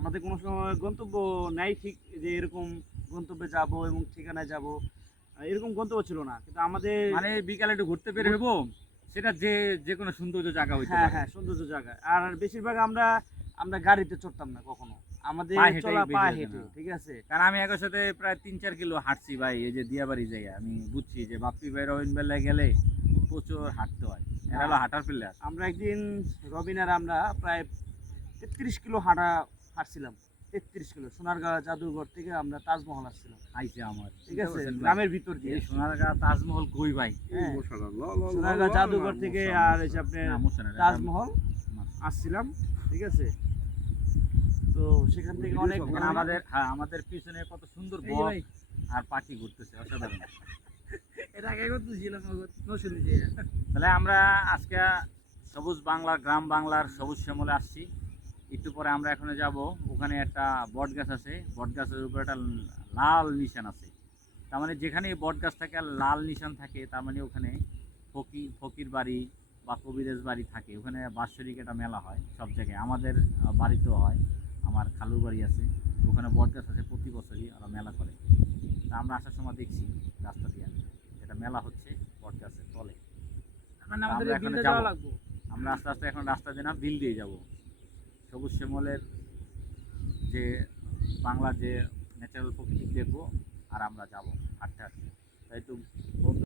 আমাদের কোনো সময় গন্তব্য নাই ঠিক যে এরকম গন্তব্যে যাব এবং ঠিকানায় যাব। এরকম গন্তব্য ছিল না। কিন্তু আমাদের মানে বিকালে একটু ঘুরতে বের হব সেটা যে যে কোনো সৌন্দর্য জায়গা হইতে হ্যাঁ হ্যাঁ সৌন্দর্য জায়গা। আর বেশিরভাগ আমরা আমরা গাড়িতে চড়তাম না কখনো। আমাদের চলা পা হেঁটে ঠিক আছে? কারণ আমি একর সাথে প্রায় তিন চার কিলো হাঁটছি ভাই এই যে দিয়াবাড়ি জায়গা আমি বুঝছি যে বাপ্পি ভাই রবিন বেলায় গেলে প্রচুর হাঁটতে হয়। হলো হাঁটার প্লেয়ার। আমরা একদিন রবিন আর আমরা প্রায় তেত্রিশ কিলো হাঁটা হাঁটছিলাম তেত্রিশ কিলো সোনারগাঁ জাদুঘর থেকে আমরা তাজমহল আসছিলাম। আইছে আমার। ঠিক আছে? গ্রামের ভিতর দিয়ে। সোনারগাঁ তাজমহল কই ভাই? হ্যাঁ। সোনারগাঁ জাদুঘর থেকে আর। এসে আপনার না, মুছে না, এটা তাজমহল আসছিলাম ঠিক আছে? তো সেখান থেকে অনেক সব আমাদের হ্যাঁ আমাদের পিছনে কত সুন্দর বক আর পাখি ঘুরতেছে অসাধারণ। এর আগে করতেছিলাম তাহলে আমরা আজকে সবুজ বাংলার গ্রাম বাংলার সবুজ শ্যামলে আসছি। একটু পরে আমরা এখানে যাব। ওখানে একটা বট গাছ আছে। বট গাছের উপরে একটা লাল নিশান আছে। তার মানে যেখানে বট গাছ থাকে আর লাল নিশান থাকে তার মানে ওখানে ফকির ফকির বাড়ি বা কবিরাজ বাড়ি থাকে। ওখানে বাৎসরিক একটা মেলা হয় সব জায়গায়। আমাদের বাড়িতেও হয়। আমার খালুর বাড়ি আছে। ওখানে বট গাছ আছে প্রতি বছরই ওরা মেলা করে। তা আমরা আসার সময় দেখছি রাস্তা দিয়ে। এটা মেলা হচ্ছে বট গাছের তলে। মানে আমরা আস্তে আস্তে এখন রাস্তা দিয়ে না বিল দিয়ে যাব। শ্যামলের যে বাংলার যে ন্যাচারাল প্রকৃতি দেখব আর আমরা যাব হাঁটতে হাঁটতে। তাই তো